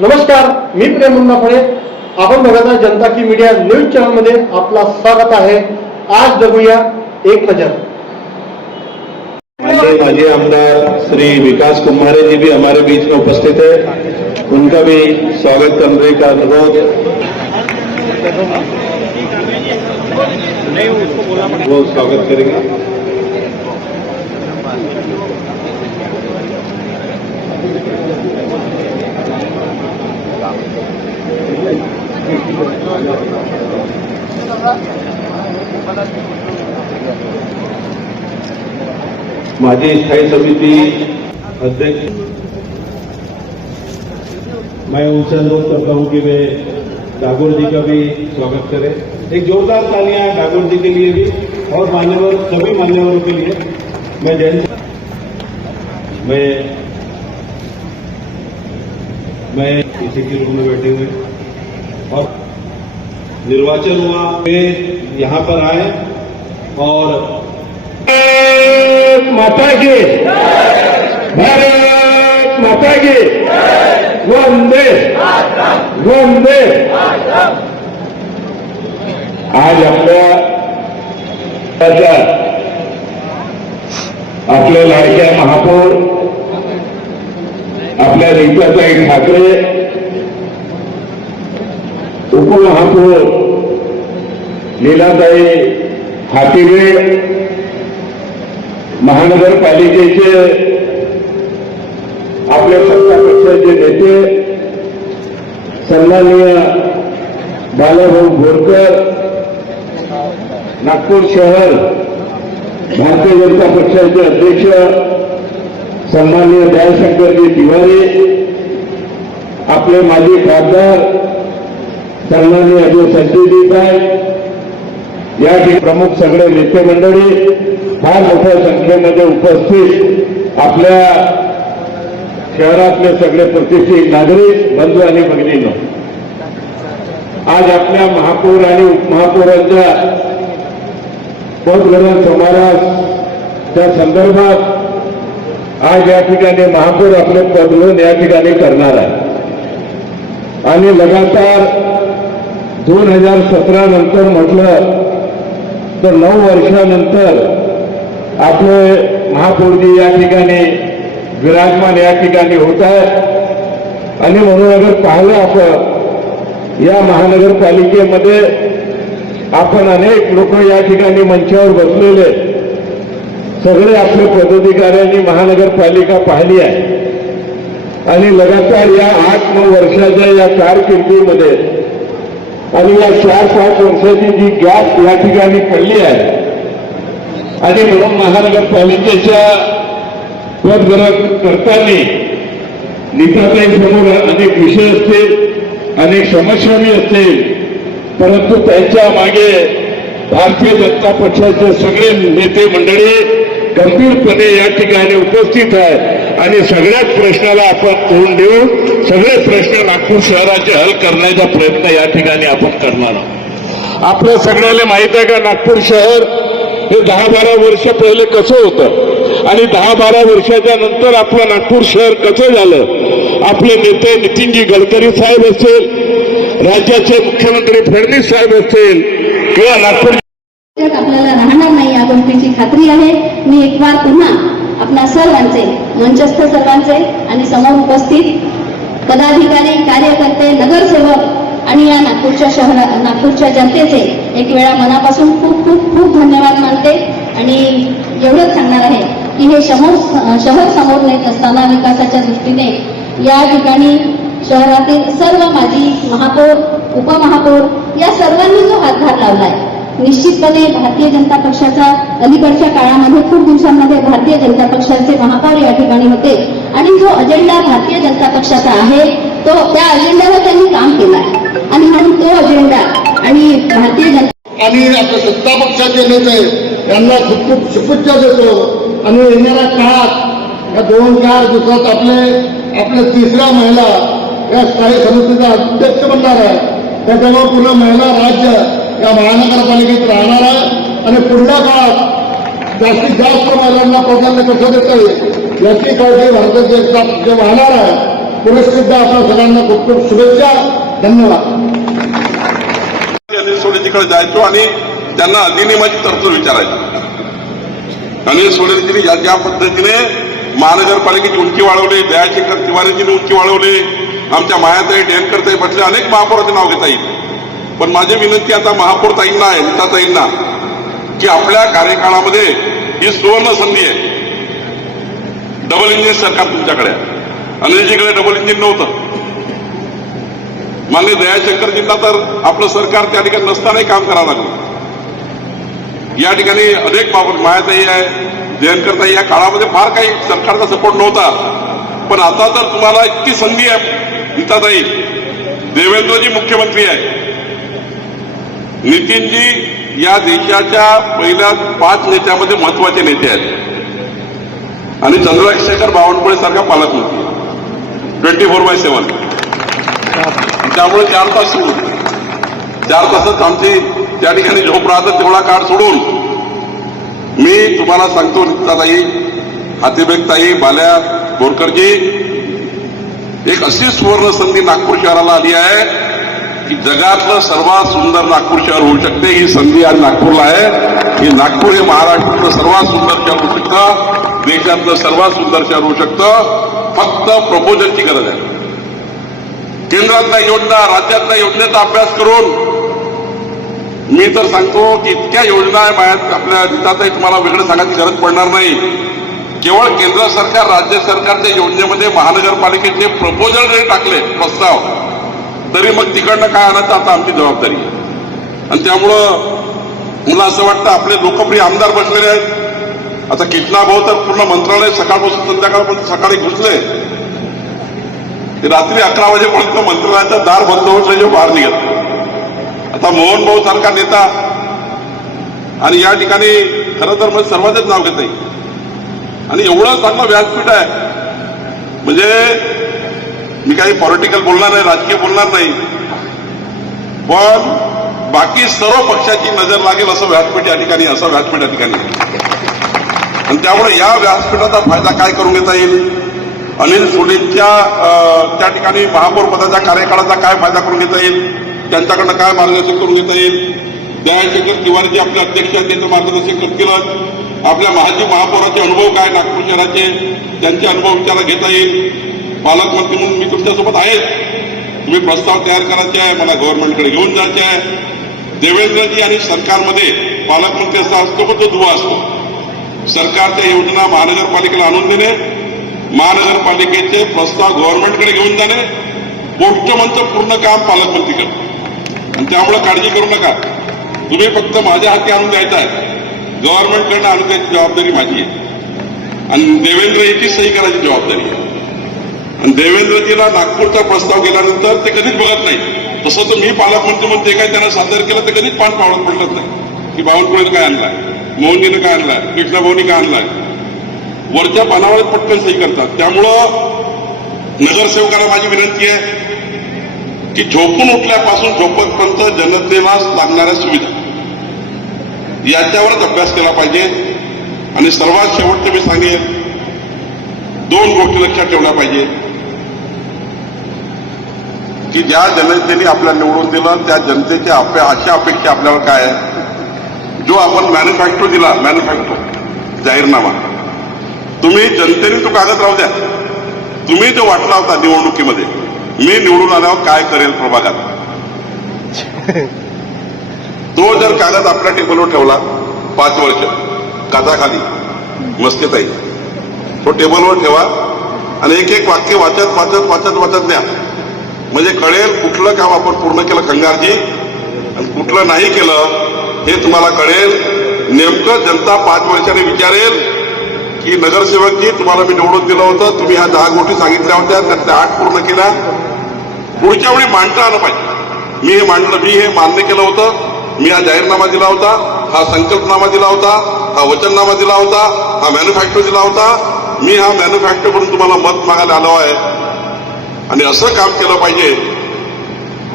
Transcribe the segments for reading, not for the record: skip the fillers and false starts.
नमस्कार, मी प्रेम मुन्नाफळे. आपण बघत आहे जनता की मीडिया न्यूज चॅनल मध्ये आपला स्वागत आहे. आज बघूया एक नजर. माजी आमदार श्री विकास कुम्हारे जी भी हमारे बीच में उपस्थित है, उनका भी स्वागत करने का अनुरोध. वो स्वागत करेंगे. माजी स्थायी समिति अध्यक्ष, मैं उनसे अनुरोध करता हूं कि वे डागोर जी का भी स्वागत करें. एक जोरदार तालियां डागोर जी के लिए भी और मान्यवर सभी मान्यवरों के लिए. मैं जैन मैं इसी के रूम में बैठे हुए और निर्वाचन हुआ, वे यहाँ पर आए और माता की भारत माता की वंदे वंदे. आज आपल्या लाडक्या महापौर, आपल्या रीताताई ठाकरे, उपमहापौर लीलाताई हातीरे, महानगरपालिकेचे आपल्या सत्ता पक्षाचे नेते सन्माननीय बालाभाऊ बोरकर, नागपूर शहर भारतीय जनता पक्षाचे अध्यक्ष सन्माननीय दयाशंकरजी तिवारी, आपले माजी खासदार सन्माननीय अजय संजयजी साहेब, या प्रमुख सगळे नेते मंडळी, फार मोठ्या संख्येमध्ये उपस्थित आपल्या शहरातले सगळे प्रतिष्ठित नागरिक बंधू आणि भगिनींनो, आज आपल्या महापौर आणि उपमहापौरांच्या पदग्रहण समारोहाच्या संदर्भात आज या ठिकाणी महापौर आपले पदग्रहण या ठिकाणी करणार आहे. आणि लगातार 2017 नंतर म्हटलं तर 9 वर्षानंतर आपले महापौरजी या ठिकाणी विराजमान या ठिकाणी होत आहेत. आणि म्हणून अगर पाहिलं आपण या महानगरपालिकेमध्ये आपण अनेक लोक या ठिकाणी मंचावर बसलेले सगळे आपले पदाधिकाऱ्यांनी महानगरपालिका पाहिली आहे. आणि लगातार या 8-9 वर्षाच्या या कारकिर्दीमध्ये आणि या 4-5 वर्षाची जी गॅप या ठिकाणी पडली आहे, आणि म्हणून महानगरपालिकेच्या पदग्रहण करताना नीताताईंसमोर अनेक विषय असतील, अनेक समस्या बी असतील, परंतु त्यांच्या मागे भारतीय जनता पक्षाचे सगळे नेते मंडळी गंभीरपणे या ठिकाणी उपस्थित आहेत. आणि सगळ्याच प्रश्नाला आपण तोंड देऊन सगळे प्रश्न नागपूर शहराचे हल करण्याचा प्रयत्न या ठिकाणी आपण करणार आहोत. आपल्या सगळ्याला माहित आहे का नागपूर शहर हे 10-12 वर्ष पहिले कसं होतं आणि 10-12 वर्षाच्या नंतर आपलं नागपूर शहर कसं झालं. आपले नेते नितीनजी गडकरी साहेब असतील, राज्याचे मुख्यमंत्री फडणवीस साहेब असतील किंवा नागपूर आपल्याला राहणार नाही या गोष्टीची खात्री आहे. मी एक बार पुन्हा आपल्या सर्वांचे, मंचस्थ सर्वांचे आणि समोर उपस्थित पदाधिकारी, कार्यकर्ते, नगरसेवक आणि या नागपूरच्या जनतेचे एक वेळा मनापासून खूप खूप खूप धन्यवाद मानते. आणि एवढंच सांगणार आहे की हे शहर समोर नेत असताना विकासाच्या दृष्टीने या ठिकाणी शहरातील सर्व माजी महापौर, उपमहापौर या सर्वांनी जो हातभार लावलाय, निश्चितपणे भारतीय जनता पक्षाचा अलीकडच्या काळामध्ये खूप दिवसांमध्ये भारतीय जनता पक्षाचे महापौर या ठिकाणी होते आणि जो अजेंडा भारतीय जनता पक्षाचा आहे तो त्या अजेंड्यावर त्यांनी काम केलं आहे. आणि म्हणून तो अजेंडा आणि भारतीय जनता आणि आपल्या सत्ता पक्षाचे नेते यांना खूप खूप शुभेच्छा देतो. आणि येणाऱ्या काळात या 2-4 दिवसात आपल्या 3ऱ्या महिला या स्थायी समितीचा अध्यक्ष बनणार आहे. त्याच्यामुळे पूर्ण महिला राज्य या महानगरपालिकेत राहणार आहे. आणि पुढल्या काळात जास्तीत जास्त महिलांना प्राधान्य कसं देता येईल याची काळजी भारताचे जे वाहणार आहे पुरस्कृतदा आपल्या सगळ्यांना खूप खूप शुभेच्छा. धन्यवाद. अनिल सोलेजीकडे जायचो आणि त्यांना अधिनियमाची तरतूद विचारायचो. अनिल सोलेजींनी ज्या पद्धतीने महानगरपालिकेची उंची वाढवली, दयाशंकर तिवारीजींनी उंची वाढवली, आमच्या मायाताई डेनकरताई म्हटले अनेक महापौरांचे नाव घेता येईल. पण माझी विनंती आता महापौर ताईंना आहे, नीताताईंना, की आपल्या कार्यकाळामध्ये ही सुवर्ण संधी आहे. डबल इंजिन सरकार तुमच्याकडे आहे. अनिलजीकडे डबल इंजिन नव्हतं. माननीय दयाशंकरजींना तर आपलं सरकार त्या ठिकाणी नसतानाही काम करावं लागलं. या ठिकाणी अनेक बाबत मायाताई आहे, जयंतकरताई, या काळामध्ये फार काही सरकारचा सपोर्ट नव्हता. पण आता तर तुम्हाला इतकी संधी आहे नीताताई. देवेंद्रजी मुख्यमंत्री आहे, नितीनजी या देशाच्या पहिल्या 5 नेत्यामध्ये महत्वाचे नेते आहेत आणि चंद्रशेखर बावनकुळे सारखा पालकमंत्री 24/7. त्यामुळे 4 तास सोडून 4 तासच आमची त्या ठिकाणी झोप राहतं, तेवढा काळ सोडून मी तुम्हाला सांगतो नीताताई, हातीबेगताई, बाल्या बोरकरजी, एक अशी सुवर्ण संधी नागपूर शहराला आली आहे की जगातलं सर्वात सुंदर नागपूर शहर होऊ शकते. ही संधी आज नागपूरला आहे. ही नागपूर हे महाराष्ट्रातलं सर्वात सुंदर शहर होऊ शकतं, देशातलं सर्वात सुंदर शहर होऊ शकतं. फक्त प्रपोजलची गरज आहे. केंद्रातल्या योजना, राज्यातल्या योजनेचा अभ्यास करून मी तर सांगतो की इतक्या योजना आहे आपल्या नीताताई, तुम्हाला वेगळं सांगायची गरज पडणार नाही. केवळ केंद्र सरकार, राज्य सरकारच्या योजनेमध्ये महानगरपालिकेचे प्रपोजल जरी टाकले, प्रस्ताव, तरी मग तिकडनं काय आणायचं आता आमची जबाबदारी आहे. आणि त्यामुळं मला असं वाटतं आपले लोकप्रिय आमदार बसलेले आहेत. आता कितना भाऊ तर पूर्ण मंत्रालय सकाळपासून संध्याकाळपर्यंत सकाळी घुसले, ते रात्री 11 वाजेपर्यंत मंत्रालयाचं दार बंद होत नाही, बाहेर निघत. आता मोहन भाऊ सारखा नेता, आणि या ठिकाणी खरं तर म्हणजे सर्वांचंच नाव घेता येईल. आणि एवढं चांगलं व्यासपीठ आहे, म्हणजे मी काही पॉलिटिकल बोलणार नाही, राजकीय बोलणार नाही, पण बाकी सर्व पक्षाची नजर लागेल असं व्यासपीठ या ठिकाणी, असं व्यासपीठ या ठिकाणी. आणि त्यामुळे या व्यासपीठाचा फायदा काय करून घेता येईल, अनिल सोलेंच्या त्या ठिकाणी महापौर पदाच्या कार्यकाळाचा काय फायदा करून घेता येईल, त्यांच्याकडनं काय मार्गदर्शन करून घेता येईल. दयाशंकर तिवारीजी आपले अध्यक्ष आहेत, त्यांचं मार्गदर्शन करतील. आपल्या माजी महापौराचे अनुभव काय नागपूर शहराचे, त्यांचे अनुभव विचारात घेता येईल. पालकमंत्री म्हणून मी तुमच्यासोबत आहे. तुम्ही प्रस्ताव तयार करायचे आहे, मला गव्हर्नमेंटकडे घेऊन जायचे आहे. देवेंद्रजी आणि सरकारमध्ये पालकमंत्री असा असतो पण तो दुवा असतो. सरकारच्या योजना महानगरपालिकेला आणून देणे, महानगरपालिकेचे प्रस्ताव गव्हर्नमेंटकडे घेऊन जाणे, पोस्टमनचं पूर्ण काम पालकमंत्री करतो. आणि त्यामुळे काळजी करू नका, तुम्ही फक्त माझ्या हाती आणून द्यायचं आहे. गव्हर्नमेंटकडनं आणून द्यायची जबाबदारी माझी आहे आणि देवेंद्र याची सही करायची जबाबदारी आहे. आणि देवेंद्रजीला नागपूरचा प्रस्ताव गेल्यानंतर ते कधीच बघत नाही. तसं तर मी पालकमंत्री म्हणून जे काही त्यांना सादर केलं ते कधीच पान पावलं पडलंच नाही की बावनकुळेनं काय आणलाय, मोहनजीनं काय आणलाय, कृष्णाभाऊनी काय आणलाय. वरच्या पानावर पटकन सही करतात. त्यामुळं नगरसेवकांना माझी विनंती आहे की झोपून उठल्यापासून झोपतपर्यंत जनतेला लागणाऱ्या सुविधा याच्यावरच अभ्यास केला पाहिजे. आणि सर्वात शेवटचं मी सांगेन, 2 गोष्टी लक्षात ठेवल्या पाहिजे की ज्या जनतेने आपल्याला निवडून दिलं त्या जनतेच्या अशा अपेक्षा आपल्यावर काय आहे. जो आपण मॅन्युफॅक्चर दिला, मॅन्युफॅक्चर जाहीरनामा, तुम्ही जनतेने तो कागद राहू द्या, तुम्ही जो वाटला होता निवडणुकीमध्ये, मी निवडून आल्यावर काय करेल प्रभागात, तो जर कागद आपल्या टेबलवर ठेवला 5 वर्ष काचाखाली मस्तीताई, तो टेबलवर ठेवा आणि एक वाक्य वाचत द्या, म्हणजे कळेल कुठलं काम आपण पूर्ण केलं खंगारजी आणि कुठलं नाही केलं हे तुम्हाला कळेल. नेमकं जनता 5 वर्षांनी विचारेल की नगरसेवकजी तुम्हाला मी निवडून दिलं होतं, तुम्ही ह्या 10 गोष्टी सांगितल्या होत्या, त्यातल्या 8 पूर्ण केल्या, पुढच्या वेळी मांडता आलं पाहिजे. मी हे मांडलं, मी हे मान्य केलं होतं, मी हा जाहीरनामा दिला होता, हा संकल्पनामा दिला होता, हा वचननामा दिला होता, हा मॅन्युफॅक्चर दिला होता, मी हा मॅन्युफॅक्चर करून तुम्हाला मत मागायला आलो आहे. आणि असं काम केलं पाहिजे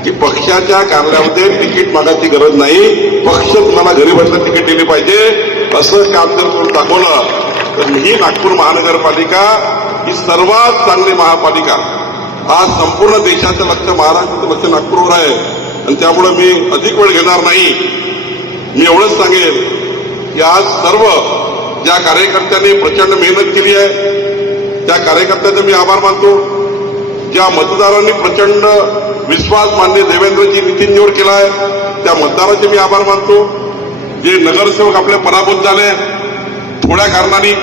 की पक्षाच्या कार्यालयामध्ये तिकीट मागायची गरज नाही, पक्ष तुम्हाला घरी बसल्या तिकीट दिली पाहिजे. असं काम जर करून दाखवलं तर ही नागपूर महानगरपालिका ही सर्वात चांगली महापालिका आज संपूर्ण देशाचं लक्ष, महाराष्ट्राचं लक्ष नागपूरवर आहे आणि त्यामुळे मी अधिक वेळ घेणार नाही. मी एवढंच सांगेन की आज सर्व ज्या कार्यकर्त्यांनी प्रचंड मेहनत केली आहे त्या कार्यकर्त्यांचे मी आभार मानतो. ज्या मतदारांनी प्रचंड विश्वास मान्य देवेंद्रजी नितीनजीवर केला आहे त्या मतदारांचे मी आभार मानतो. जे नगरसेवक आपले पराभूत झाले थोड्या कारणाने,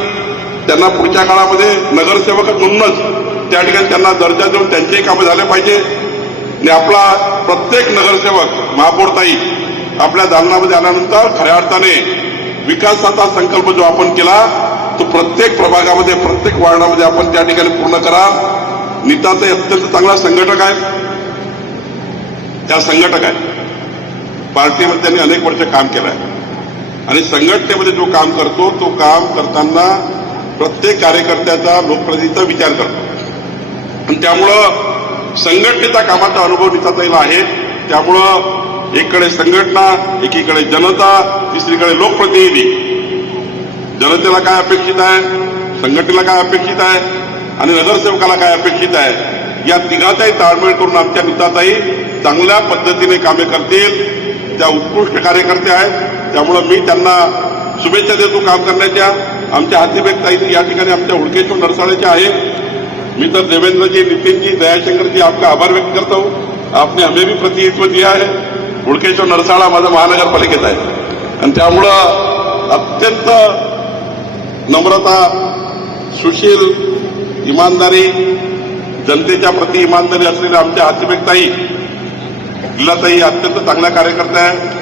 त्यांना पुढच्या काळामध्ये नगरसेवक म्हणूनच त्या ठिकाणी त्यांना दर्जा देऊन त्यांचेही कामं झाले पाहिजे. आणि आपला प्रत्येक नगरसेवक महापौरताई आपल्या दालनामध्ये आल्यानंतर खऱ्या अर्थाने विकासाचा संकल्प जो आपण केला तो प्रत्येक प्रभागामध्ये, प्रत्येक वार्डामध्ये आपण त्या ठिकाणी पूर्ण करा. नीताताई अत्यंत चांगला संघटक आहे, त्या संघटक आहे. पार्टीमध्ये त्यांनी अनेक वर्ष काम केलं आहे आणि संघटनेमध्ये जो काम करतो तो काम करताना प्रत्येक कार्यकर्त्याचा, लोकप्रतिनिधीचा विचार करतो आणि त्यामुळं संघटनेचा कामाचा अनुभव नीताताईला आहे. त्यामुळं एकीकडे संघटना, एकीकडे जनता, तिसरीकडे लोकप्रतिनिधी. जनतेला काय अपेक्षित आहे, संघटनेला काय अपेक्षित आहे आणि नगरसेवकाला काय अपेक्षित आहे, या तिघाचाही ताळमेळ करून आमच्या नीताताई चांगल्या पद्धतीने कामे करतील. त्या उत्कृष्ट कार्यकर्ते आहेत. त्यामुळं मी त्यांना शुभेच्छा देतो काम करण्याच्या. आमच्या हाथीबेग ताई या ठिकाणी आमच्या हुडकेश्वर नरसाळेच्या आहे. मी तर देवेंद्र जी, नितिन जी, दयाशंकर जी आपका आभार व्यक्त करता हूं. आपने हमें भी प्रतिनिधित्व दिया है. हुडकेश्वर नरसाळा माझा महानगरपालिकेत आहे आणि त्यामुळं अत्यंत नम्रता, सुशील, इमानदारी, जनतेच्या प्रती इमानदारी असलेल्या आमच्या हाथीबेग ताई, लीलाताई अत्यंत चांगल्या कार्यकर्त्या आहेत.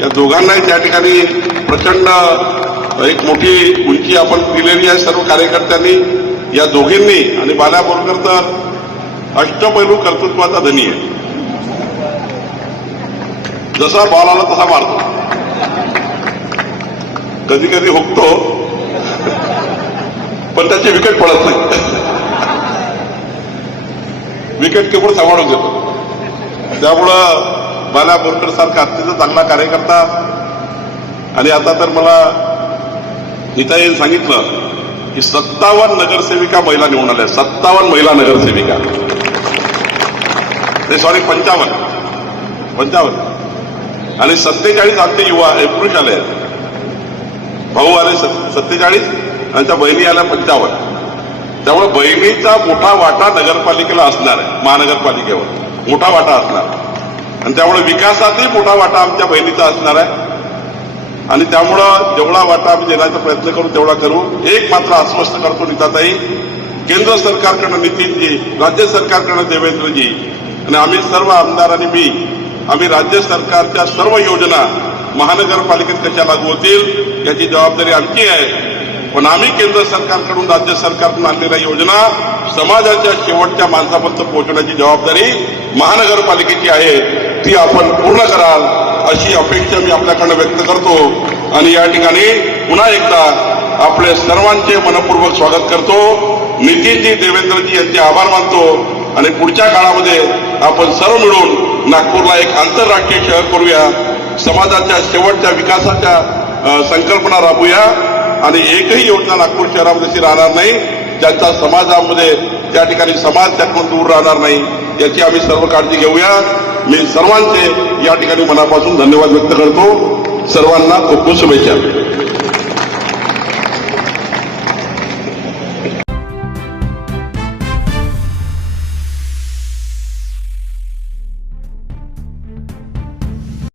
या दोघांनाही त्या ठिकाणी प्रचंड एक मोठी उंची आपण दिलेली आहे सर्व कार्यकर्त्यांनी. या दोघींनी आणि बाला बोरकर तर अष्टपैलू कर्तृत्वाचा धनी आहे. जसा बॉल आला तसा मारतो, कधी कधी हुकतो पण त्याची विकेट पडत नाही. विकेट कीपर सांभाळून देतो. त्यामुळं बाला बोरकर सारखा अत्यंत चांगला कार्यकर्ता. आणि आता तर मला नीताईने सांगितलं की 57 नगरसेविका महिला निवडून आल्या. 57 महिला नगरसेविका, सॉरी 55 आणि 47 आमचे युवा पुरुष आले आहेत. भाऊ आले 47 आणि त्या बहिणी आल्या 55. त्यामुळे बहिणीचा मोठा वाटा नगरपालिकेला असणार आहे, महानगरपालिकेवर मोठा वाटा असणार आणि त्यामुळे विकासातही मोठा वाटा आमच्या बहिणीचा असणार आहे. आणि त्यामुळं जेवढा वाटा आम्ही देण्याचा प्रयत्न करू तेवढा करू. एक मात्र आश्वस्त करतो नीताताई, केंद्र सरकारकडनं नितीनजी, राज्य सरकारकडनं देवेंद्रजी आणि आम्ही सर्व आमदार आणि मी, आम्ही राज्य सरकारच्या सर्व योजना महानगरपालिकेत कशा लागू होतील याची जबाबदारी आमची आहे. पण आम्ही केंद्र सरकारकडून, राज्य सरकारकडून आणलेल्या योजना समाजाच्या शेवटच्या माणसापर्यंत पोहोचवण्याची जबाबदारी महानगरपालिकेची आहे. ती आपण पूर्ण कराल अशी अपेक्षा मी आपल्याकडनं व्यक्त करतो. आणि या ठिकाणी पुन्हा एकदा आपले सर्वांचे मनपूर्वक स्वागत करतो. नितीनजी, देवेंद्रजी यांचे आभार मानतो आणि पुढच्या काळामध्ये आपण सर्व मिळून नागपूरला एक आंतरराष्ट्रीय शहर करूया. समाजाच्या शेवटच्या विकासाच्या संकल्पना राबूया आणि एकही योजना नागपूर शहरामध्ये अशी राहणार नाही ज्यांचा समाजामध्ये त्या ठिकाणी समाज त्यातून दूर राहणार नाही, याची आम्ही सर्व काळजी घेऊया. मी सर्वांचे या ठिकाणी मनापासून धन्यवाद व्यक्त करतो. सर्वांना खूप खूप शुभेच्छा.